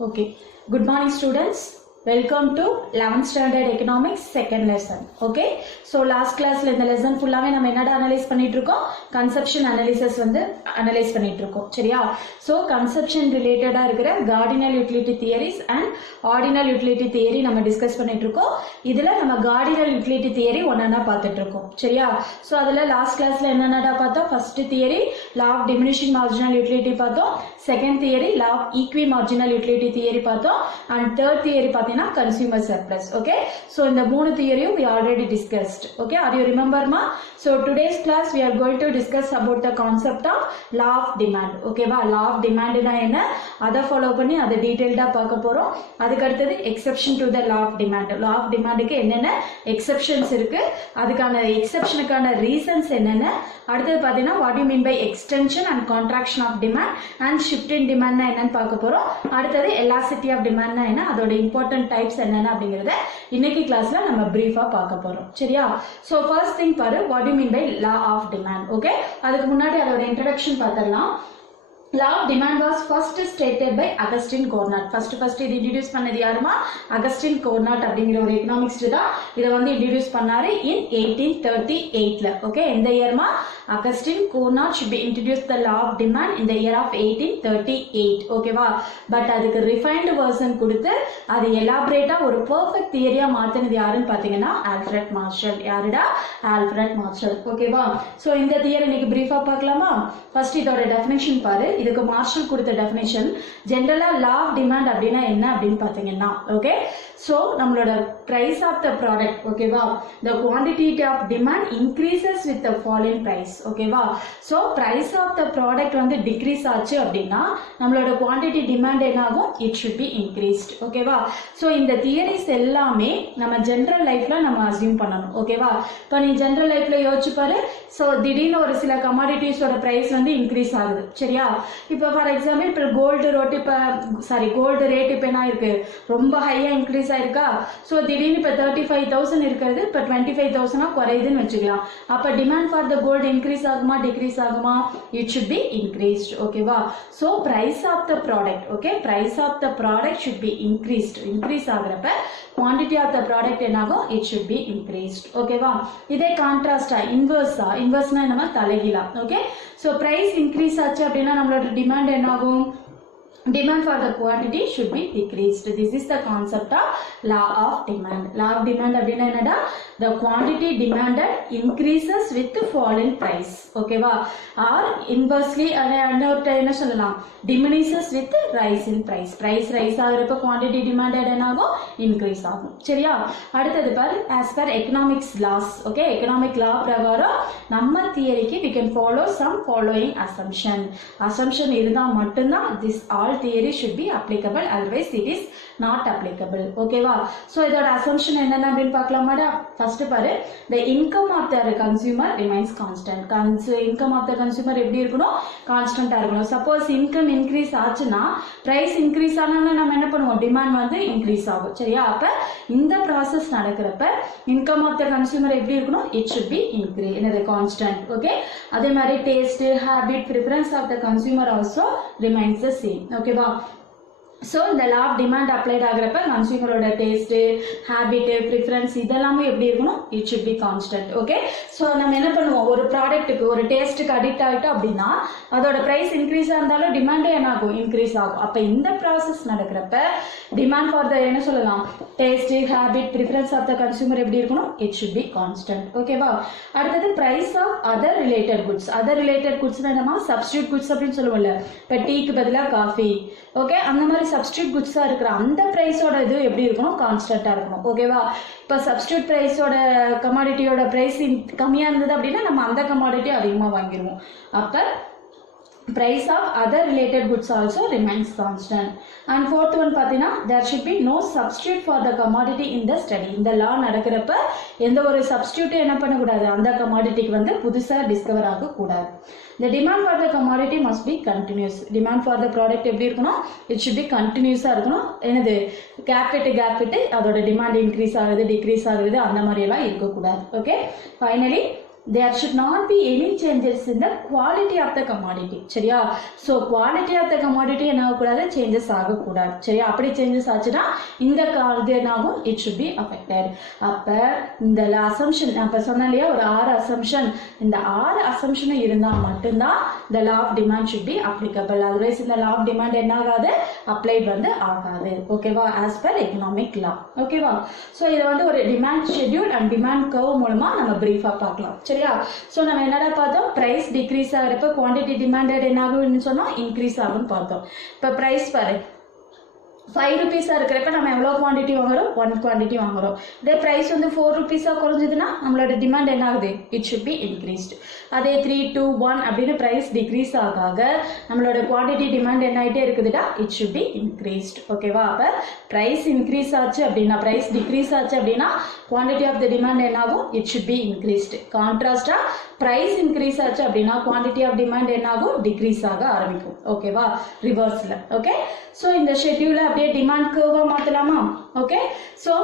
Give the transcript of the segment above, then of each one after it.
Okay. Good morning, students. Welcome to 11th standard economics second lesson. Okay. So last class la இந்த lesson ஃபுல்லாவே நம்ம என்னடா analyse பண்ணிட்டு இருக்கோம், கன்செப்ஷன் அனாலிசிஸ் வந்து அனலைஸ் பண்ணிட்டு இருக்கோம். சரியா? சோ கன்செப்ஷன் ரிலேட்டடா இருக்கிற cardinal utility theories and ordinal utility theory நம்ம டிஸ்கஸ் பண்ணிட்டு இருக்கோம். இதுல நம்ம கார்டினல் யூட்டிலிட்டி தியரி ஒண்ணா பார்த்துட்டு இருக்கோம். சரியா? சோ அதுல லாஸ்ட் கிளாஸ்ல என்னென்னடா பார்த்தோம்? First theory law of diminishing marginal utility பார்த்தோம். Second theory law of equi marginal utility theory பார்த்தோம். அண்ட் தேர்ட் தியரி பார்த்தீங்கன்னா consumer surplus. Okay, so in the மூணு தியரியும் we already discussed. Okay, are you remember ma? So today's class we are going to discuss about the concept of law of demand. Okay va, law of demand na enna adha follow panni adha detailed ah paaka porom. adukku அடுத்தது exception to the law of demand. law of demand க்கு என்னென்ன exceptions இருக்கு, அதுக்கான exceptionக்கான reasons என்னென்ன, அடுத்தது பாத்தீங்கன்னா what do you mean by extension and contraction of demand and shift in demand na என்னன்னு பார்க்க போறோம். அடுத்தது elasticity of demand na என்ன, அதோட important types என்னென்ன அப்படிங்கறத இன்னைக்கு கிளாஸ்ல நம்ம பிரீஃபா பார்க்க போறோம். சரியா? சோ ஃபர்ஸ்ட் திங் பாரு, what do you mean by law of demand. Okay, அதுக்கு முன்னாடி அதோட introduction பார்த்தறலாம். Law of demand was first stated by Augustine Carnot. First இது introduce பண்ணது யாருமா? Augustine Carnot அப்படிங்கிற ஒரு எகனாமிக்ஸ்ட் தான் இத வந்து introduce பண்ணாரு in 1838ல. ஓகே, எந்த இயர்மா? Augustine Carnot should be introduced the law of demand in the year of 1838. ஓகேவா? பட் அதுக்கு refined version கொடுத்து அது எலாபரேட்டா ஒரு பெர்ஃபெக்ட் தியரியா மாத்தினது யாருன்னு பாத்தீங்கன்னா ஆல்ஃபிரட் மார்ஷல். யாருடா? Alfred Marshall. ஓகேவா? சோ இந்த தியரி இன்னைக்கு பிரீஃபா பார்க்கலாமா? ஃபர்ஸ்ட் இதோட டெஃபினிஷன் பாரு. இதுக்கு மார்ஷல் கொடுத்த டெஃபினிஷன் ஜெனரலா லா ஆஃப் டிமாண்ட் அப்படின்னா என்ன அப்படின்னு பாத்தீங்கன்னா, ஓகே, சோ நம்மளோட பிரைஸ் ஆஃப் த ப்ராடக்ட், ஓகேவா, the quantity of demand increases with the fall in price. ஓகேவா? So price of the product வந்து டிக்ரீஸ் ஆச்சு அப்படின்னா நம்மளோட குவாண்டிட்டி டிமாண்ட் என்ன ஆகும்? It should be increased. ஓகேவா? சோ இந்த தியரிஸ் எல்லாமே நம்ம ஜெனரல் லைஃப்ல நம்ம அஸ்யூம் பண்ணணும். ஓகேவா? இப்போ நீ ஜெனரல் லைஃப்ல யோசிச்சு பாரு. சோ திடீர்னு ஒரு சில கமாடிட்டிஸோட பிரைஸ் வந்து இன்க்ரீஸ் ஆகுது. சரியா? இப்போ ஃபார் எக்ஸாம்பிள் இப்போ கோல்டு ரேட் இப்போ என்ன இருக்கு? ரொம்ப ஹையா இன்க்ரீஸ் ஆயிருக்கா? ஸோ திடீர்னு இப்போ 35,000 இருக்கிறது இப்போ 25,000 குறையுதுன்னு வச்சுக்கலாம். அப்போ demand for the gold increase ஆகுமா டிக்ரீஸ் ஆகுமா? It should be increased. ஓகேவா? So price of the product, okay, price of the product should be increased. Increase ஆகுறப்ப குவான்டிட்டி ஆஃப் த ப்ராடக்ட் என்னாகும்? It should be increased. ஓகேவா? இதே கான்ட்ராஸ்டா இன்வர்ஸ்னா நம்ம தலைகீழா. Okay, so price increase ஆச்சு அப்படின்னா நம்மளோட டிமாண்ட் என்னாகும்? Demand for the quantity should be decreased. This is the concept of law of demand. Law of demand அப்படின்னா என்னடா? The quantity demanded increases with fall in price. ஓகேவா? or inversely என்ன சொல்லலாம்? diminishes with rise in price. price rise ஆகுறப்ப quantity demanded என்ன ஆகும்? increase ஆகும். சரியா? அடுத்தது பாரு, as per economics laws. Okay, economic law பிரகாரம் நம்ம தியரிக்கு we can follow some following assumption இருந்தா மட்டும்தான் this all theory should be applicable, otherwise it is not applicable. ஓகேவா? சோ இதோட assumption என்னென்ன அப்படின்னு பார்க்கலாமாடா? ஃபர்ஸ்ட் பாரு, the income of the consumer remains constant. income of the consumer எப்படி இருக்கணும்? கான்ஸ்டன்டா இருக்கணும். சப்போஸ் இன்கம் இன்க்ரீஸ் ஆச்சுன்னா பிரைஸ் இன்க்ரீஸ் ஆனா நம்ம என்ன பண்ணுவோம்? டிமாண்ட் வந்து இன்க்ரீஸ் ஆகும். சரியா? அப்ப இந்த ப்ராசஸ் நடக்கிறப்ப இன்கம் ஆஃப் த கன்சியூமர் எப்படி இருக்கணும்? இட் should be increase, என்னது? கான்ஸ்டன்ட். ஓகே, அதே மாதிரி taste, habit, preference of the consumer also remains the same. ஓகேவா? ஸோ இந்த லா ஆஃப் டிமாண்ட் அப்ளைட் ஆகிறப்ப கன்சியூமரோட டேஸ்ட்டு, ஹேபிட்டு, ப்ரிஃபரன்ஸ் இதெல்லாமே எப்படி இருக்கணும்? It should be constant. Okay, so நம்ம என்ன பண்ணுவோம்? ஒரு ப்ராடக்ட்டுக்கு ஒரு டேஸ்ட்டுக்கு அடிக்ட் ஆகிட்டோம் அப்படின்னா அதோட ப்ரைஸ் இன்க்ரீஸாக இருந்தாலும் டிமாண்டே என்ன ஆகும்? இன்க்ரீஸ் ஆகும். அப்போ இந்த ப்ராசஸ் நடக்கிறப்ப டிமாண்ட் ஃபார் த என்ன சொல்லலாம்? Taste, habit, preference of the consumer எப்படி இருக்கணும்? It should be constant. ஓகேவா? அடுத்தது price of other related goods. Other related goods என்னமா? சப்ஸ்டியூட் குட்ஸ் அப்படின்னு சொல்லுவோம்ல. இப்போ டீக்கு பதிலாக காஃபி, ஓகே, அந்த மாதிரி சப்ஸ்டியூட் குட்ஸா இருக்கிற அந்த பிரைஸோட இது எப்படி இருக்கணும்? கான்ஸ்டன்டா இருக்கணும். ஓகேவா? இப்போ சப்ஸ்டியூட் பிரைஸோட கமாடிட்டியோட பிரைஸ் கம்மியா இருந்தது அப்படின்னா நம்ம அந்த கமாடிட்டி அதிகமா வாங்கிடுவோம். அப்ப price of other related goods also remains constant. And fourth one பாத்தீங்கன்னா there should be no substitute for the commodity in the study. இந்த law நடக்கிறப்ப எந்த ஒரு substitute என்ன பண்ணக்கூடாது? அந்த commodityக்கு வந்து புதுசா டிஸ்கவர் ஆக கூடாது. The demand for the commodity must be continuous. Demand for the product எப்படி இருக்கணும்? It should be continuous இருக்கணும். என்னது? gap விட்டு அதோட demand increase ஆகுது, decrease ஆகுது, அந்த மாதிரி எல்லாம் இருக்கக்கூடாது. Okay? Finally, there should not be any changes in the quality of the commodity. சரியா? so quality of the commodity என்ன ஆகக்கூடாது, changes ஆகக்கூடாது. சரியா? அப்படி changes ஆச்சுன்னா இந்த இது என்னாகும், it should be affected. அப்ப இந்த assumption அப்ப சொன்ன இல்லையா ஒரு 6 assumption, இந்த 6 assumption இருந்தா மட்டும்தான் the law of demand should be applicable. otherwise இந்த law of demand என்ன ஆகாது, applied வந்து ஆகாது. ஓகேவா? as per economic law. ஓகேவா? so இது வந்து ஒரு demand schedule and demand curve மூலமா நம்ம பிரீஃபா பார்க்கலாம். சரியா? சோ நம்ம என்னடா பார்த்தோம், பிரைஸ் டிக்ரீஸ் ஆகிறப்ப குவாண்டிட்டி டிமாண்டட் என்ன ஆகும்னு சொன்னா இன்க்ரீஸ் ஆகும்னு பார்த்தோம். இப்ப பிரைஸ் பாரு 5 rupees இருக்கிறப்ப நம்ம எவ்வளவு குவாண்டிட்டி வாங்குறோம், 1 குவாண்டிட்டி வாங்குறோம். இதே பிரைஸ் வந்து 4 rupees குறைஞ்சதுன்னா நம்மளோட டிமாண்ட் என்ன ஆகுது, இட் ஷுட் பி இன்க்ரீஸ்ட். அதே 3, 2, 1 அப்படின்னு பிரைஸ் டிக்ரீஸ் ஆக நம்மளோட குவாண்டிட்டி டிமாண்ட் என்ன ஆயிட்டே இருக்குதுடா, இட் ஷுட் பி இன்க்ரீஸ்ட். ஓகேவா? அப்ப பிரைஸ் இன்க்ரீஸ் ஆச்சு அப்படின்னா, பிரைஸ் டிக்ரீஸ் ஆச்சு அப்படின்னா குவாண்டிட்டி ஆஃப் த டிமாண்ட் என்ன ஆகும், இட் ஷுட் பி இன்க்ரீஸ்ட். கான்ட்ராஸ்டா பிரைஸ் இன்க்ரீஸ் ஆச்சு அப்படின்னா குவாண்டிட்டி ஆஃப் டிமாண்ட் என்ன ஆகும், டிக்ரீஸ் ஆக ஆரம்பிக்கும். ஓகேவா? ரிவர்ஸ்ல. ஓகே, சோ இந்த ஷெட்யூல அப்படியே டிமாண்ட் கர்வா மாத்தலாமா? ஓகே, சோ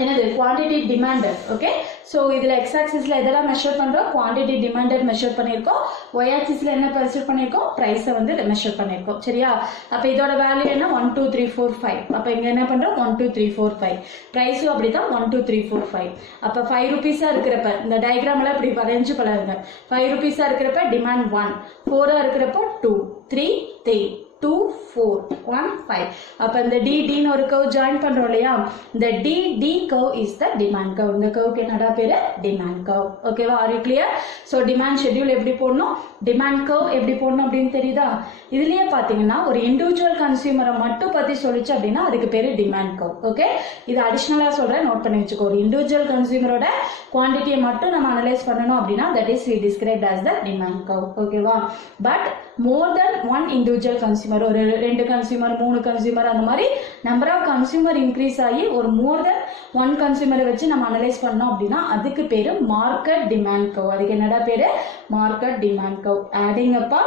என்னது குவாண்டிட்டி டிமாண்டட். ஓகே, சோ இதுல எக்ஸ் ஆக்சிஸ்ல எதெல்லாம் மெஷர் பண்றோம், குவாண்டிட்டி டிமாண்டட் மெஷர் பண்ணிருக்கோம். ஒய் ஆக்சிஸ்ல என்ன மெஷர் பண்ணிருக்கோம், பிரைஸ வந்து மெஷர் பண்ணிருக்கோம். சரியா? அப்ப இதோட வேல்யூ என்ன, 1 2 3 4 5. அப்ப இங்க என்ன பண்றோம், 1 2 3 4 5. பிரைஸும் அப்படிதான் 1 2 3 4 5. அப்ப 5 rupees இருக்கிறப்ப இந்த டயக்ராம்ல இப்படி வரைஞ்சு பழகுங்க. 5 rupees இருக்கிறப்ப டிமாண்ட் 1, 4 இருக்கிறப்ப 2, 3 3 2 4 1 5. அப்ப இந்த dd ன்னு ஒரு கர்வ் ஜாயின் பண்றோம் இல்லையா, இந்த dd curve is the demand curve. இந்த கர்வ்க்கு என்னடா பேரு, டிமாண்ட் கர்வ். ஓகேவா? Are you clear? So demand schedule எப்படி போடணும், டிமாண்ட் கர்வ் எப்படி போடணும் அப்படின்னு தெரியுதா? இதுலயே பாத்தீங்கன்னா ஒரு இண்டிவிஜுவல் கன்சியூமரை மட்டும் பத்தி சொல்லிச்சு அப்படின்னா அதுக்கு பேரு டிமாண்ட் கர்வ். ஓகே, இது அடிஷனலா சொல்றேன், நோட் பண்ணி வச்சுக்கோ. ஒரு இண்டிவிஜுவல் கன்சியூமரோட குவாண்டிட்டியை மட்டும் நம்ம அனலைஸ் பண்ணணும் அப்படின்னா that is described as the demand curve. ஓகேவா? But more then one individual consumer, ஒரு 2 கன்சியூமர் 3 கன்சியூமர் அந்த மாதிரி நம்பர் ஆஃப் கன்சியூமர் இன்க்ரீஸ் ஆகி ஒரு மோர் தென் 1 கன்சியூமரை வச்சு நம்ம அனலைஸ் பண்ணோம் அப்படின்னா அதுக்கு பேரு மார்க்கெட் டிமாண்ட் கர்வ். அதுக்கு என்னடா பேரு, மார்க்கெட் டிமாண்ட் கர்வ். ஆடிங் அப்பா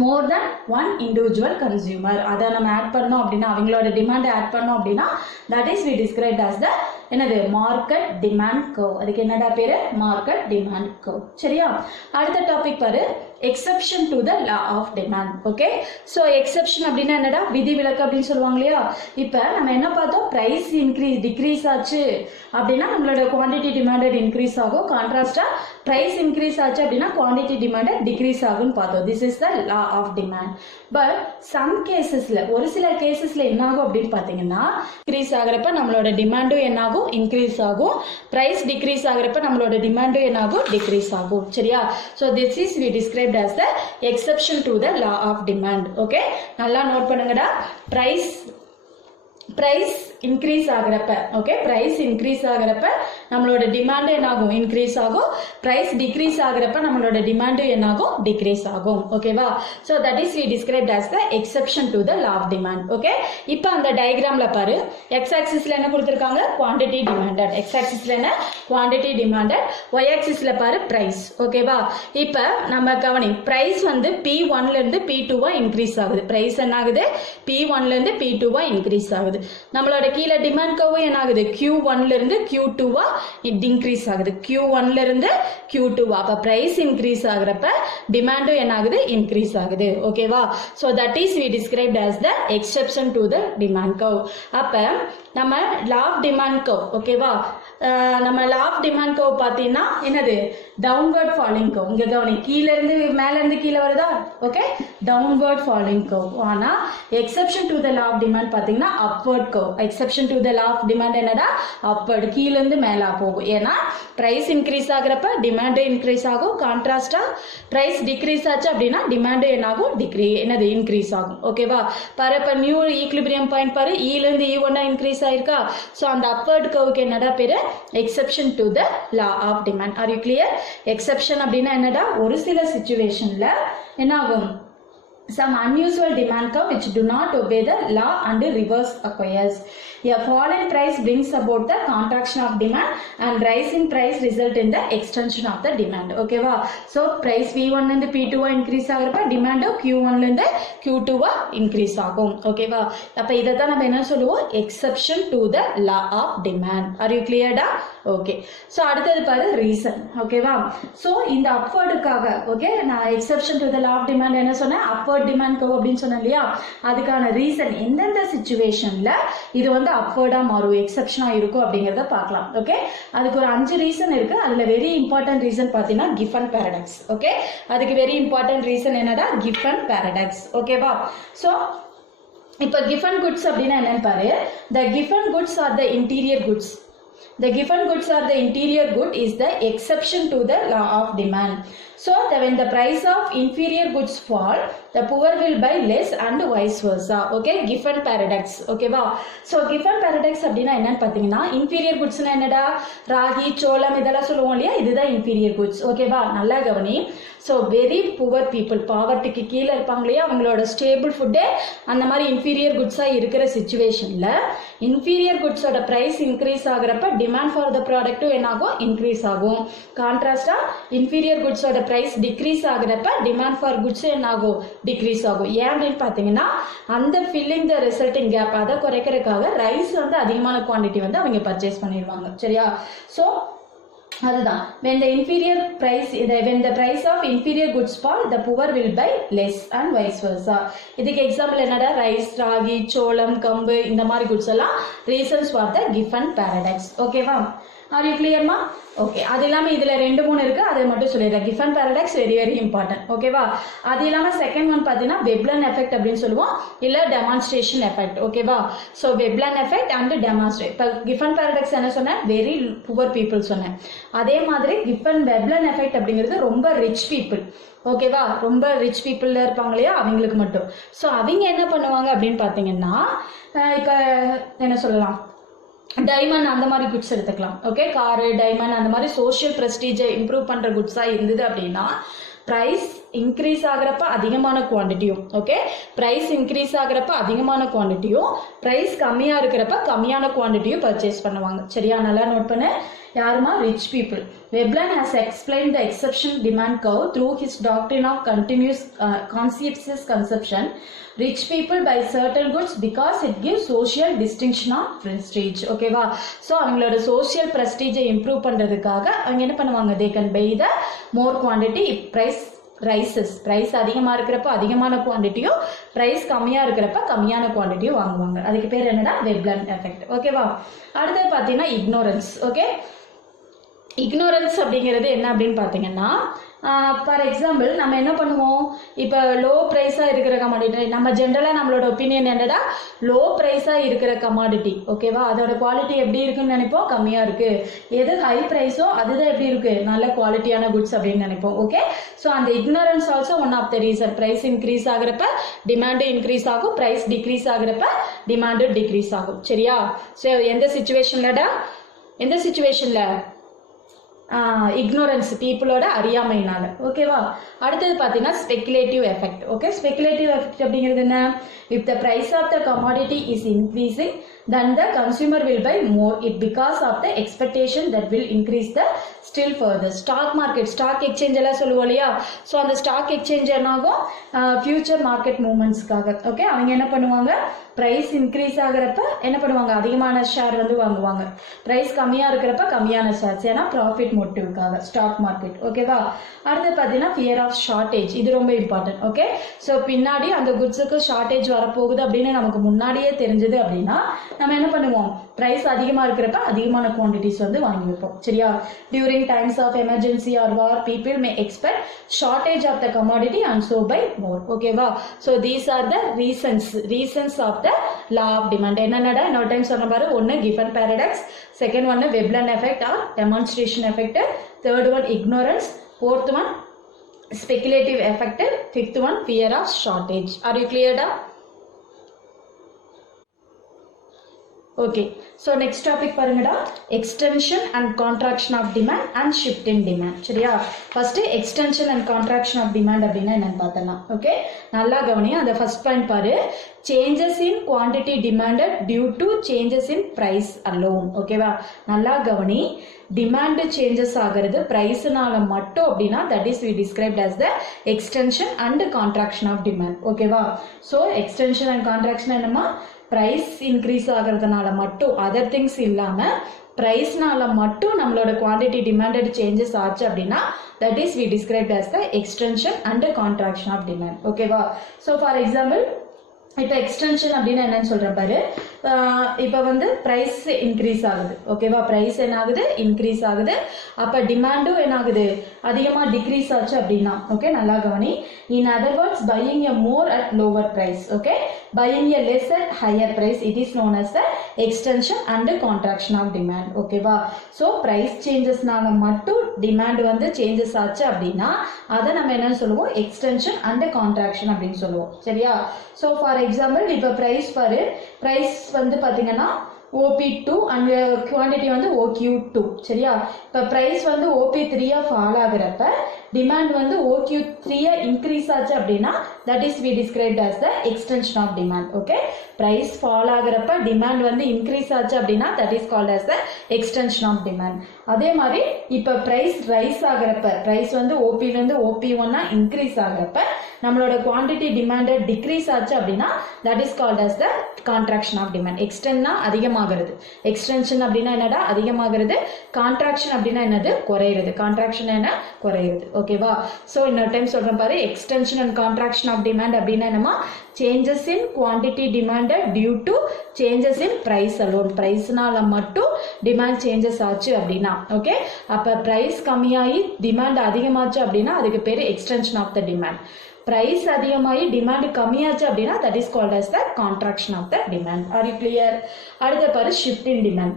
more than one individual consumer, அதை நம்ம ஆட் பண்ணோம் அப்படின்னா அவங்களோட டிமாண்ட் ஆட் பண்ணோம் அப்படின்னா that is we described as the என்னது மார்க்கெட் டிமாண்ட் கர்வ். அதுக்கு என்னடா பேரு, மார்க்கெட் டிமாண்ட் கர்வ். சரியா? அடுத்த டாபிக் பாரு, exception to the law of demand. Okay, so exception அப்படின்னா என்னடா, விதிவிலக்கு அப்படின்னு சொல்லுவாங்க இல்லையா. இப்ப நம்ம என்ன பார்த்தோம், பிரைஸ் டிக்ரீஸ் ஆச்சு அப்படின்னா நம்மளோட குவாண்டிட்டி டிமாண்டட் இன்க்ரீஸ் ஆகும். கான்ட்ராஸ்டா பிரைஸ் இன்க்ரீஸ் ஆச்சு அப்படின்னா குவாண்டிட்டி டிமாண்டட் டிக்ரீஸ் ஆகும்னு பார்த்தோம். This is the law of demand. But some கேசஸ்ல, ஒரு சில கேசஸ்ல என்ன ஆகும் அப்படின்னு பாத்தீங்கன்னா, இன்க்ரீஸ் ஆகிறப்ப நம்மளோட டிமாண்டும் என்ன ஆகும், இன்க்ரீஸ் ஆகும். பிரைஸ் டிக்ரீஸ் ஆகிறப்ப நம்மளோட டிமாண்டும் என்ன ஆகும், டிக்ரீஸ் ஆகும். சரியா? So this is we described as the exception to the law of demand. Okay, நல்லா நோட் பண்ணுங்கடா. பிரைஸ் இன்க்ரீஸ் ஆகிறப்ப, ஓகே, பிரைஸ் இன்க்ரீஸ் ஆகிறப்ப நம்மளோட டிமாண்ட் என்ன ஆகும், இன்க்ரீஸ் ஆகும். பிரைஸ் டிக்ரீஸ் ஆகிறப்ப நம்மளோட டிமாண்ட் என்ன ஆகும், டிக்ரீஸ் ஆகும். ஓகேவா? So that is we described as the exception to the law of demand. Okay, இப்போ அந்த டயக்ராம்ல பாரு, எக்ஸ் ஆக்சிஸ்ல என்ன கொடுத்திருக்காங்க, குவாண்டிட்டி டிமாண்டட். எக்ஸ் ஆக்சிஸ்ல என்ன, குவாண்டிட்டி டிமாண்டட். ஒய் ஆக்சிஸ்ல பாரு பிரைஸ். ஓகேவா? இப்போ நம்ம கவனி, பிரைஸ் வந்து P1 ல இருந்து P2 இன்க்ரீஸ் ஆகுது. பிரைஸ் என்ன ஆகுது, P1 ல இருந்து P2 இன்க்ரீஸ் ஆகுது. நம்மளோட கீழே டிமாண்ட் கர்வ் என்ன ஆகுது, Q1 ல இருந்து Q2 இன்க்ரீஸ் ஆகுது. Q1 ல இருந்து Q2. அப்ப பிரைஸ் இன்க்ரீஸ் ஆகுறப்ப டிமாண்டும் என்ன ஆகுது, இன்க்ரீஸ் ஆகுது. ஓகேவா? So that is we described as the exception to the demand curve. அப்ப நம்ம law of demand curve, ஓகேவா, நம்ம law of demand curve பாத்தீங்கன்னா என்னது, downward falling curve. இங்க கவனி, கீழ இருந்து மேல இருந்து கீழ வருதா, ஓகே, downward falling curve. ஆனா exception to the law of demand பாத்தீங்கன்னா upward curve. exception to the law of demand என்னடா, upward, கீழ இருந்து மேல போகும். ஏன்னா பிரைஸ் இன்க்ரீஸ் ஆகுறப்ப டிமாண்ட் இன்க்ரீஸ் ஆகும். கான்ட்ராஸ்டா பிரைஸ் டிக்ரீஸ் ஆச்சு அப்படின்னா டிமாண்ட் என்ன ஆகும், என்னது, இன்க்ரீஸ் ஆகும். ஓகேவா? பாரு, இப்ப நியூ ஈக்லிபிரியம் பாயிண்ட் பாரு, E ல இருந்து E1 இன்க்ரீஸ் ஆயிருக்கா. சோ அந்த upward curveக்கு என்னடா பேரு, exception to the law of demand. are you clear? exception அப்படின்னா என்னடா, ஒரு சில சிச்சுவேஷன்ல என்ன ஆகும், some unusual demand curve which do not obey the law and reverse occurs. A fall in price brings about the contraction of demand and rise in price result in the extension of the demand. Okay va? So price V1 and P2 increase ஆகிறப்ப demand Q1 and Q2 increase ஆகும். Okay va? அப்ப இதைத்தான் நம்ம என்ன சொல்லுவோம்? Exception to the law of demand. Are you clear da? Okay. So அடுத்தது பாரு reason. Okay va? So இந்த upwardக்காக okay நான் exception to the law of demand என்ன சொன்னேன்? Upward demand curve அப்படின்னு சொன்னேன் இல்லையா? அதுக்கான reason எந்தெந்த situationல இது வந்து upward-ஆ மாறும் எக்ஸெப்ஷனா இருக்கும் அப்படிங்கறத பார்க்கலாம். ஓகே அதுக்கு ஒரு 5 ரீசன் இருக்கு. அதுல வெரி இம்பார்ட்டன்ட் ரீசன் பாத்தீங்கன்னா கிஃபன் பாராடாக்ஸ். ஓகே அதுக்கு வெரி இம்பார்ட்டன்ட் ரீசன் என்னடா கிஃபன் பாராடாக்ஸ். ஓகேவா? சோ இப்போ கிஃபன் குட்ஸ் அப்படின்னா என்னன்னு பாரு. The given goods are the interior goods. The given goods are the interior good is the exception to the law of demand. So when the price of inferior goods fall, the poor will buy less and vice versa. Okay, given paradox. Okay va? So given paradox அப்படினா என்னன்னு பாத்தீங்கன்னா inferior goodsனா என்னடா ராகி சோளம் இதெல்லாம் சொல்லுவோம் இல்லையா இதுதான் inferior goods. Okay va? நல்லா கவனி. So very poor people பாவர்ட்டிக்கு கீழ இருப்பாங்க இல்லையா அவங்களோட ஸ்டேபிள் ஃபுட்டே அந்த மாதிரி inferior goods-ஆ இருக்கிற சிச்சுவேஷன்ல inferior goods-ஓட price increase ஆகிறப்ப demand for the product என்னாகும் increase ஆகும். கான்ட்ராஸ்டா inferior goods-ஓட price decrease ஆகிறப்ப demand for goods என்னாகும் decrease ஆகும். ஏன் அப்படின்னு பாத்தீங்கன்னா அந்த filling the resulting gap அதை குறைக்கிறதுக்காக ரைஸ் வந்து அதிகமான குவாண்டிட்டி வந்து அவங்க பர்ச்சேஸ் பண்ணிடுவாங்க. சரியா? So அதுதான் when the price of inferior goods fall the poor will buy less and vice versa. இதுக்கு எக்ஸாம்பிள் என்னடா ரைஸ் ராகி சோளம் கம்பு இந்த மாதிரி குட்ஸ் எல்லாம் reasons for the given paradox. ஓகேவா? Are you clear ma? Okay அது இல்லாம இதுல 2-3 இருக்கு அதை மட்டும் சொல்லிடுறேன். given paradox very very important. ஓகேவா? அது இல்லாம செகண்ட் ஒன் பாத்தீங்கன்னா வெப்லன் எஃபெக்ட் அப்படின்னு சொல்லுவோம் இல்ல டெமான்ஸ்ட்ரேஷன் எஃபெக்ட். ஓகேவா? So Veblen effect and demonstrate. இப்ப given paradox என்ன சொன்னேன்? வெரி புவர் பீப்புள் சொன்னேன். அதே மாதிரி given வெப்லன் எஃபெக்ட் அப்படிங்கிறது ரொம்ப ரிச் பீப்புள். ஓகேவா? ரொம்ப ரிச் பீப்புள்ல இருப்பாங்க இல்லையா அவங்களுக்கு மட்டும். சோ அவங்க என்ன பண்ணுவாங்க அப்படின்னு பாத்தீங்கன்னா இப்ப என்ன சொல்லலாம் டைமண்ட் அந்த மாதிரி குட்ஸ் எடுத்துக்கலாம். ஓகே காரு டைமண்ட் அந்த மாதிரி சோஷியல் பிரஸ்டீஜை இம்ப்ரூவ் பண்ற குட்ஸா இருந்தது அப்படின்னா பிரைஸ் இன்க்ரீஸ் ஆகிறப்ப அதிகமான குவான்டிட்டியும் ஓகே பிரைஸ் இன்க்ரீஸ் ஆகிறப்ப அதிகமான குவான்டிட்டியும் பிரைஸ் கம்மியா இருக்கிறப்ப கம்மியான குவான்டிட்டியும் பர்ச்சேஸ் பண்ணுவாங்க. சரியா? நல்லா நோட் பண்ணு. யாருமா? Rich people. Veblen has explained the exception demand curve through his doctrine of continuous conscientious consumption. Rich people buy certain goods because it gives social distinction of prestige. Okay va? So அவங்களோட social prestige improve பண்றதுக்காக அவங்க என்ன பண்ணுவாங்க? They can buy the more quantity if price rises. price அதிகமா இருக்கிறப்ப அதிகமான குவாண்டிட்டியோ price கம்மியா இருக்கிறப்ப கம்மியான குவாண்டிட்டியோ வாங்குவாங்க. அதுக்கு பேர் என்னடா? Veblen effect. ஓகேவா? அடுத்து பாத்தீங்கன்னா இக்னோரன்ஸ். ஓகே இக்னோரன்ஸ் அப்படிங்கிறது என்ன அப்படின்னு பாத்தீங்கன்னா ஃபார் எக்ஸாம்பிள் நம்ம என்ன பண்ணுவோம் இப்போ லோ ப்ரைஸா இருக்கிற கமாடிட்டி நம்ம ஜென்ரலா நம்மளோட ஒப்பீனியன் என்னடா லோ ப்ரைஸா இருக்கிற கமாடிட்டி ஓகேவா அதோட குவாலிட்டி எப்படி இருக்குன்னு நினைப்போம் கம்மியா இருக்கு எது ஹை ப்ரைஸோ அதுதான் எப்படி இருக்கு நல்ல குவாலிட்டியான குட்ஸ் அப்படின்னு நினைப்போம் ஓகே ஸோ அந்த ignorance also one of the reason price increase ஆகுறப்ப டிமாண்டு இன்க்ரீஸ் ஆகும் ப்ரைஸ் டிக்ரீஸ் ஆகுறப்ப டிமாண்டு டிக்ரீஸ் ஆகும் சரியா ஸோ எந்த சிச்சுவேஷன்ல ignorance பீப்புளோட அறியாமையினால ஓகேவா அடுத்தது பார்த்தீங்கன்னா speculative effect okay speculative effect அப்படிங்கிறது என்ன if the price of the commodity is increasing then the consumer will buy more it because of the expectation that will increase the still further stock market stock exchange எல்லாம் சொல்லுவோம் இல்லையா so அந்த stock exchange என்னாகும் future market மூவ்மெண்ட்ஸ்க்காக okay அவங்க என்ன பண்ணுவாங்க price increase ஆகிறப்ப என்ன பண்ணுவாங்க அதிகமான ஷேர் வந்து வாங்குவாங்க பிரைஸ் கம்மியா இருக்கிறப்ப கம்மியான ஷேர்ஸ் ஏன்னா ப்ராஃபிட் மோட்டிவ்காக ஸ்டாக் மார்க்கெட் ஓகேவா அடுத்து பார்த்தீங்கன்னா ஃபியர் ஆஃப் ஷார்டேஜ் இது ரொம்ப இம்பார்ட்டன்ட் ஓகே ஸோ பின்னாடி அந்த குட்ஸுக்கு ஷார்டேஜ் வரப்போகுது அப்படின்னு நமக்கு முன்னாடியே தெரிஞ்சது அப்படின்னா நம்ம என்ன பண்ணுவோம் பிரைஸ் அதிகமா இருக்கிறப்ப அதிகமான குவான்டிட்டிஸ் வந்து வாங்கி வைப்போம் சரியா during times of emergency or war people may expect shortage of the commodity and so buy more ஓகேவா so these are the reasons of the law of demand என்னடா இன்னொரு டைம் சொன்ன பாரு ஒன்னு given paradox second one Veblen effect or demonstration effect third one ignorance fourth one speculative effect fifth one fear of shortage are you clear da Okay, so next topic பாருங்கடா extension and contraction of demand and shift in demand. சரியா? first extension and contraction of demand அப்படினா என்னன்னு பார்த்தலாம். Okay, நல்லா கவனிங்க. அந்த first point பாரு, changes in quantity demanded due to changes in price alone. ஓகேவா? நல்லா கவனி. demand changes ஆகிறது priceனால மட்டும் அப்படினா that is we described as the extension and contraction of demand. ஓகேவா? so extension and contraction என்னமா? price increase ஆகிறதுனால மட்டும் other things இல்லாம priceனால மட்டும் நம்மளோட quantity demanded changes ஆச்சு அப்படின்னா that is we described as the extension and contraction of demand. ஓகேவா? so for example இப்போ எக்ஸ்டென்ஷன் அப்படின்னா என்னன்னு சொல்றேன் பாரு. இப்போ வந்து பிரைஸ் இன்க்ரீஸ் ஆகுது. ஓகேவா? பிரைஸ் என்ன ஆகுது? இன்க்ரீஸ் ஆகுது. அப்ப டிமாண்டும் என்ன ஆகுது? அதிகமா டிக்ரீஸ் ஆச்சு அப்படின்னா ஓகே நல்லா கவனி. in other words buying a more at lower price. okay, buying a less at higher price, it is known as the extension and contraction of demand. ஓகேவா? so price changesனால மட்டும் டிமாண்ட் வந்து changes ஆச்சு அப்படின்னா அதை நம்ம என்னன்னு சொல்லுவோம்? எக்ஸ்டென்ஷன் and contraction அப்படின்னு சொல்லுவோம். சரியா? so for example இப்போ price பாரு, price வந்து பாத்தீங்கன்னா OP2 and quantity வந்து OQ2. சரியா? இப்போ price வந்து OP3 fall ஆகுறப்ப demand வந்து OQ3 increase ஆச்சு அப்படின்னா that is we described as the extension of demand. okay, price fall ஆகுறப்ப demand வந்து increase ஆச்சு அப்படின்னா that is called as the extension of demand. அதே மாதிரி இப்போ price rise ஆகுறப்ப price வந்து OP ல இருந்து OP1 increase ஆகுறப்ப நம்மளோட quantity demanded decrease ஆச்சு அப்படின்னா that is called as the contraction of demand. extendனா அதிகமாகிறது. extension அப்படின்னா என்னடா? அதிகமாகிறது. contraction அப்படின்னா என்னது? குறையிறது. contraction என்ன? குறையிறது. ஓகேவா? so இன்னொரு டைம் சொல்றேன் பாரு, extension and contraction of demand அப்படின்னா என்னமா? changes in quantity demanded due to changes in price alone. priceனால மட்டும் demand changes ஆச்சு அப்படின்னா ஓகே, அப்ப price கம்மியாகி demand அதிகமாச்சு அப்படின்னா அதுக்கு பேரு extension of the demand. price அதிகமாகி demand கம்மியாச்சு அப்படின்னா that is called as the contraction of the demand. are you clear? அடுத்த பாரு shift in demand.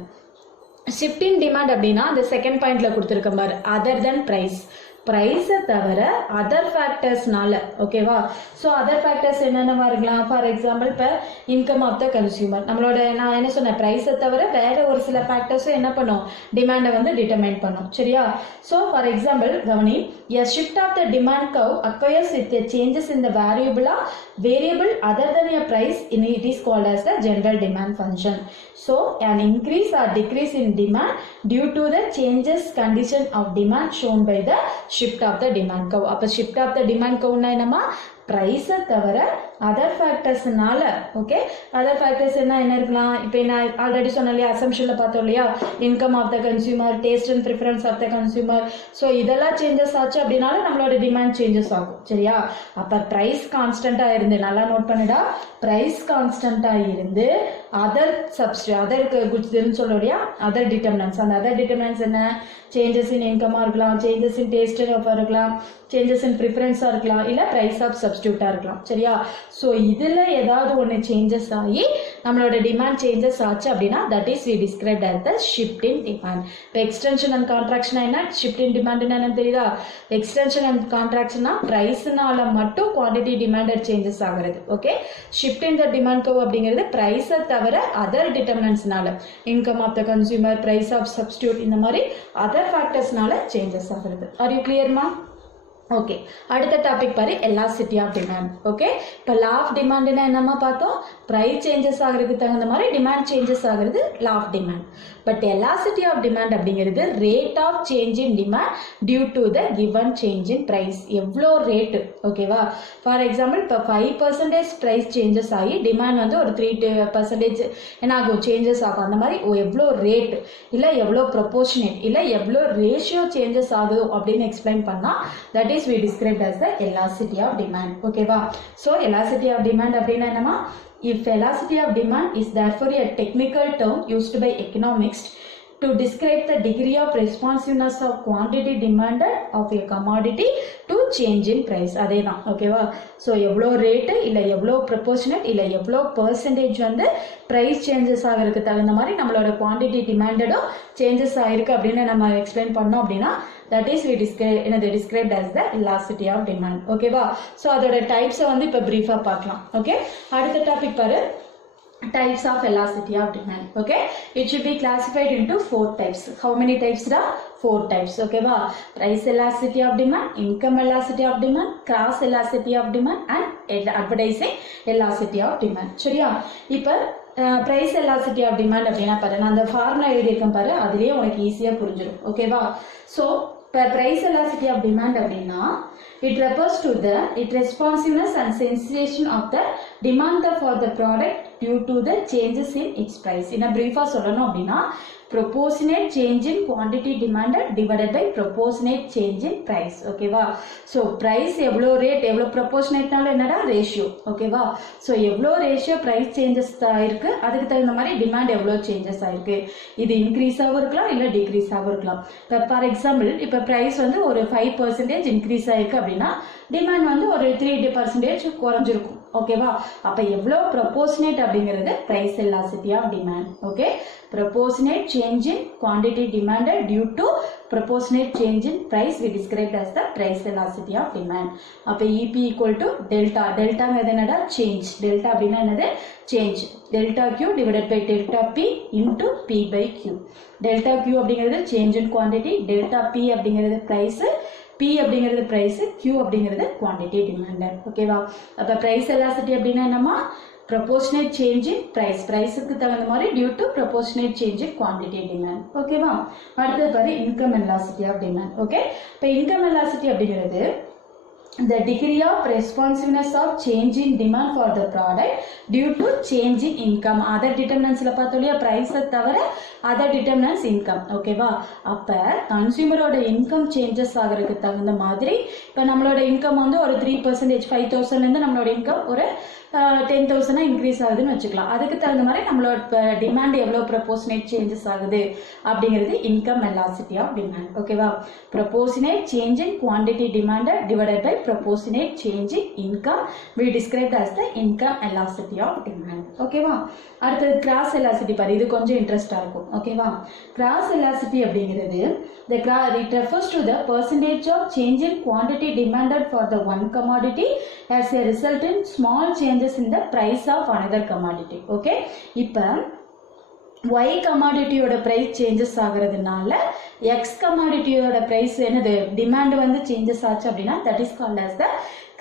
shift in demand அப்படின்னா அந்த செகண்ட் பாயிண்ட்ல கொடுத்திருக்க பாரு, other than price. price தவிர other factorsனால ஓகேவா? so other factors என்னென்னவா இருக்கலாம்? ஃபார் எக்ஸாம்பிள் இப்போ இன்கம் ஆஃப் த கன்சியூமர், நம்மளோட நான் என்ன சொன்னேன், price தவிர வேற ஒரு சில ஃபேக்டர்ஸும் என்ன பண்ணும்? டிமாண்டை வந்து டிட்டர்மைன் பண்ணும். சரியா? so for example கவனி, a shift of the demand curve occurs with the changes in the variable other than a price, in it is called as the general demand function. so an increase or decrease in demand due to the changes condition of demand shown by the shift of the demand curve. அப்ப shift of the demand curve னா என்னமா? price தவிர other factorsனால okay, other factors என்ன இருக்கலாம்? இப்போ நான் already சொன்னலையா, அசம்ஷன்ல பார்த்தோம் இல்லையா, income of the consumer, taste and preference of the consumer. So இதெல்லாம் சேஞ்சஸ் ஆச்சு அப்படின்னால நம்மளோட டிமாண்ட் சேஞ்சஸ் ஆகும். சரியா? அப்போ ப்ரைஸ் கான்ஸ்டண்டா இருந்து, நல்லா நோட் பண்ணுடா, ப்ரைஸ் கான்ஸ்டண்டா இருந்து அதர் குட்ஸ்ன்னு சொல்லுறியா, அதர் டிட்டர்மினன்ஸ். அந்த அதர் டிட்டர்மினன்ஸ் என்ன? சேஞ்சஸ் இன் இன்கமா இருக்கலாம், சேஞ்சஸ் இன் டேஸ்ட் இருக்கலாம், சேஞ்சஸ் இன் ப்ரிஃபரன்ஸா இருக்கலாம், இல்ல பிரைஸ் ஆஃப் சப்ஸ்டியூட்டா இருக்கலாம். சரியா? ஸோ இதுல ஏதாவது ஒன்று சேஞ்சஸ் ஆகி நம்மளோட டிமாண்ட் சேஞ்சஸ் ஆச்சு அப்படின்னா that is we described as the shift in demand. இப்போ எக்ஸ்டென்ஷன் அண்ட் கான்ட்ராக்ஷன் என்ன? shift in demand என்னன்னு தெரியுதா? எக்ஸ்டென்ஷன் அண்ட் கான்ட்ராக்ஷன்னா பிரைஸ்னால மட்டும் குவான்டிட்டி டிமாண்டட் சேஞ்சஸ் ஆகிறது. Okay, shift in the demand curve அப்படிங்கிறது பிரைஸை தவிர அதர் டிட்டர்மினன்ஸ்னால, income of the consumer, price of substitute, இந்த மாதிரி அதர் ஃபேக்டர்ஸ்னால சேஞ்சஸ் ஆகிறது. ஆர் யூ கிளியர்மா? ஓகே, அடுத்த டாபிக் பாரு, எலாசிட்டி ஆஃப் டிமாண்ட். ஓகே, இப்போ லா ஆஃப் டிமாண்ட்னா என்னமா பார்த்தோம்? பிரைஸ் சேஞ்சஸ் ஆகிறதுக்கு தகுந்த மாதிரி டிமாண்ட் சேஞ்சஸ் ஆகிறது law of demand. But elasticity of demand அப்படிங்கிறது rate of change in demand due to the given change in price. எவ்வளோ ரேட்டு? ஓகேவா? ஃபார் எக்ஸாம்பிள் இப்போ 5% பிரைஸ் சேஞ்சஸ் ஆகி டிமாண்ட் வந்து ஒரு 3% என்ன ஆகும்? சேஞ்சஸ் ஆகும். அந்த மாதிரி எவ்வளோ ரேட், இல்லை எவ்வளோ ப்ரொபோர்ஷனேட், இல்லை எவ்வளோ ரேஷியோ சேஞ்சஸ் ஆகுது அப்படின்னு எக்ஸ்பிளைன் பண்ணால் that is we described as the elasticity of demand. ஓகேவா? so elasticity of demand அப்படின்னா என்னமா? if elasticity of demand is therefore a technical term used by economists to describe the degree of responsiveness of quantity demanded of a commodity to change in price. அதேதான். ஓகேவா? So எவ்வளோ rate, இல்லை எவ்வளோ proportionate, இல்லை எவ்வளோ percentage வந்து price changes ஆகிறதுக்கு தகுந்த மாதிரி நம்மளோட குவான்டிட்டி டிமாண்டடும் சேஞ்சஸ் ஆகிருக்கு அப்படின்னு நம்ம எக்ஸ்பிளைன் பண்ணோம் அப்படின்னா that is we described as the elasticity of demand. ஓகேவா? ஸோ அதோட டைப்ஸை வந்து இப்போ ப்ரீஃபாக பார்க்கலாம். ஓகே, அடுத்த டாபிக் பாரு, types of elasticity of demand. Okay, it should be classified into 4 types. How many types? 4 types. Okay, price elasticity of demand, income elasticity of demand, cross elasticity of demand, and advertising elasticity of demand. சரியா? இப்போ price elasticity of demand அப்படினா பாரு, நான் அந்த formula எழுதியிருக்கேன் பாரு, அதுலயே உனக்கு ஈஸியா புரிஞ்சிடும். ஓகேவா? So price elasticity of demand அப்படினா it refers to the responsiveness and sensation of the demand for the product due to the changes in its price. In a brief சொல்லணும் அப்படினா proportionate change in quantity demanded divided by proportionate change in price. ஓகேவா? so price எவ்வளோ rate எவ்வளோ proportionateனால என்னடா ratio. ஓகேவா? so எவ்வளோ ratio price changes ஆயிருக்கு, அதுக்கு தகுந்த மாதிரி demand எவ்வளோ changes ஆயிருக்கு. இது increase ஆகவும் இருக்கலாம் இல்லை decrease ஆகவும் இருக்கலாம். இப்போ ஃபார் எக்ஸாம்பிள் இப்போ price வந்து ஒரு 5% increase ஆயிருக்கு அப்படின்னா demand வந்து ஒரு 3% குறைஞ்சிருக்கும். ஓகேவா? அப்ப எவ்வளோ proportionate அப்படிங்கிறது price elasticity of demand. Okay, proportionate change in quantity demanded due to proportionate change in price we described as the price elasticity of demand. அப்ப EP equal to delta. delta என்னடா change. delta அப்படின்னா என்னது? change. delta Q divided by delta P into P by Q. delta Q அப்படிங்கிறது change in quantity, delta P அப்படிங்கிறது price, P அப்படிங்கிறது price, Q அப்படிங்கிறது quantity demanded. ஓகேவா? அப்ப price elasticity அப்படின்னா என்னமா? proportionate change in price. priceக்கு தகுந்த மாதிரி due to proportionate change in quantity demand. ஓகேவா? அடுத்து பாரு income elasticity of demand. Okay, இப்ப income elasticity அப்படிங்கிறது the degree of responsiveness of change in demand for the product due to change in income. other determinantsல பார்த்தோம்லையா price தவிர other determinants income. ஓகேவா? அப்ப கன்சியூமரோட income changes ஆகிறதுக்கு தகுந்த மாதிரி இப்போ நம்மளோட இன்கம் வந்து ஒரு 3% 5,000லேருந்து நம்மளோட இன்கம் ஒரு 10,000 இன்க்ரீஸ் ஆகுதுன்னு வச்சுக்கலாம். அதுக்கு தகுந்த மாதிரி நம்மளோட டிமாண்ட் எவ்வளோ ப்ரொபோர்ஷனேட் சேஞ்சஸ் ஆகுது அப்படிங்கிறது இன்கம் எலாசிட்டி ஆஃப் டிமாண்ட். ஓகேவா? Proportionate change in quantity demanded divided by proportionate change in income we described as the income elasticity of demand. ஓகேவா? அடுத்தது கிராஸ் எலாசிட்டி பாரு, இது கொஞ்சம் இன்ட்ரெஸ்டா இருக்கும். ஓகேவா? கிராஸ் எலாசிட்டி அப்படிங்கிறது it refers to the percentage of change in quantity demanded for the one commodity as a result in small changes in the price of another commodity. okay, இப்போ Y கமாடிட்டியோட price changes ஆகுறதுனால X கமாடிட்டியோட price என்னது demand வந்து changes ஆச்சு அப்படின்னா that is called as the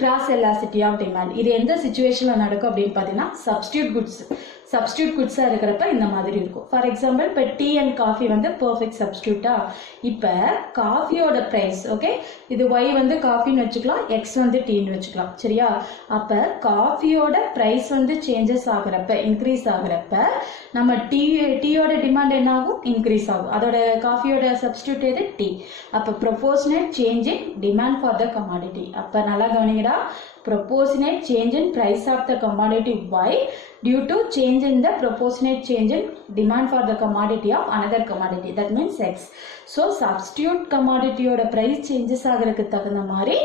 cross elasticity of demand. இது எந்த சிச்சுவேஷன்ல நடக்கும் அப்படின்னு பார்த்தீங்கன்னா சப்ஸ்டியூட் குட்ஸாக இருக்கிறப்ப இந்த மாதிரி இருக்கும். ஃபார் எக்ஸாம்பிள் இப்போ டீ அண்ட் காஃபி வந்து பர்ஃபெக்ட் சப்ஸ்டியூட்டா. இப்போ காஃபியோட ப்ரைஸ் ஓகே, இது ஒய் வந்து காஃபின்னு வச்சுக்கலாம், எக்ஸ் வந்து டீன்னு வச்சுக்கலாம். சரியா? அப்போ காஃபியோட ப்ரைஸ் வந்து சேஞ்சஸ் ஆகுறப்ப இன்க்ரீஸ் ஆகுறப்ப நம்ம டீயோட டிமாண்ட் என்ன ஆகும்? இன்க்ரீஸ் ஆகும். அதோட காஃபியோட சப்ஸ்டியூட் எது? டீ. அப்போ proportionate change in demand for the commodity. அப்போ நல்லா கவனிங்கடா, proportionate change in price of the commodity Y due to change in the proportionate change in demand for the commodity of another commodity, that means X. so substitute commodity oda price changes ஆகிறதுக்கு தகுந்த மாதிரி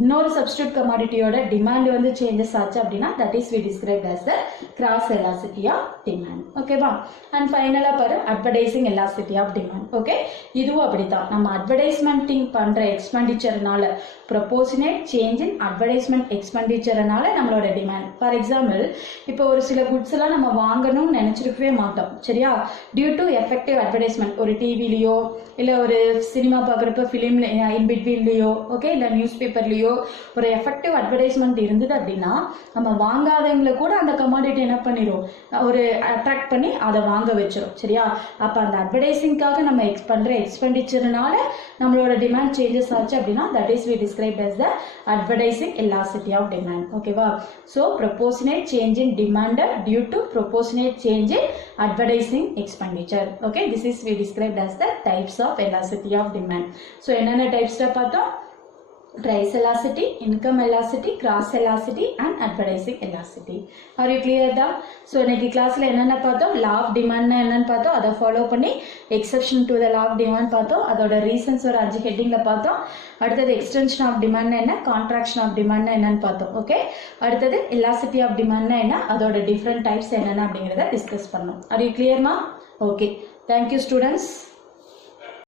இன்னொரு substitute கமாடிட்டியோட demand வந்து changes ஆச்சு அப்படின்னா that is we described as the cross elasticity of demand. ஓகேவா? And ஃபைனலா பாரு advertising elasticity of demand. Okay, இதுவும் அப்படிதான். நம்ம அட்வர்டைஸ்மெண்டிங் பண்ற எக்ஸ்பெண்டிச்சர்னால ப்ரொபோர்ஷனேட் சேஞ்ச் இன் அட்வர்டைஸ்மெண்ட் எக்ஸ்பெண்டிச்சர்னால நம்மளோட டிமாண்ட். ஃபார் எக்ஸாம்பிள் இப்போ ஒரு சில குட்ஸ் எல்லாம் நம்ம வாங்கணும்னு நினைச்சிருக்கவே மாட்டோம். சரியா? டியூ டு எஃபெக்டிவ் அட்வர்டைஸ்மெண்ட், ஒரு டிவிலையோ இல்லை ஒரு சினிமா பார்க்குறப்ப ஃபிலிம்ல இன் பிட்வீன்லையோ ஓகே இல்லை நியூஸ் பேப்பர்லையோ ஒரு எஃபெக்டிவ் அட்வர்டைஸ்மெண்ட் இருந்தது அப்படின்னா நம்ம வாங்காதவங்களை கூட அந்த கமாடிட்டி என்ன பண்ணிடும்? ஒரு அட்ராக்ட் பண்ணி அதை வாங்க வச்சிடும். சரியா? அப்போ அந்த அட்வர்டைசிங்காக நம்ம பண்ற எக்ஸ்பெண்டிச்சர்னால நம்மளோட டிமாண்ட் சேஞ்சஸ் ஆச்சு அப்படின்னா that is we described as the advertising elasticity of demand. ஓகேவா? so proportionate change in demand due to proportionate change in advertising expenditure. okay, this is we described as the types of elasticity of demand. so என்னென்ன types பார்த்தோம்? price elasticity, income elasticity, cross elasticity and advertising elasticity. Are you clear da? so இன்னைக்கு கிளாஸ்ல என்னென்ன பார்த்தோம்? law of demand என்னன்னு பார்த்தோம், அதை follow பண்ணி exception to the law of demand பார்த்தோம், அதோட ரீசன்ஸ் ஒரு 5 ஹெட்டிங்ல பார்த்தோம். அடுத்தது extension of demand என்ன, contraction of demand என்னன்னு பார்த்தோம். ஓகே, அடுத்தது elasticity of demand என்ன, அதோட different types என்னென்ன அப்படிங்கறத டிஸ்கஸ் பண்ணோம். Are you clear ma? okay, thank you students.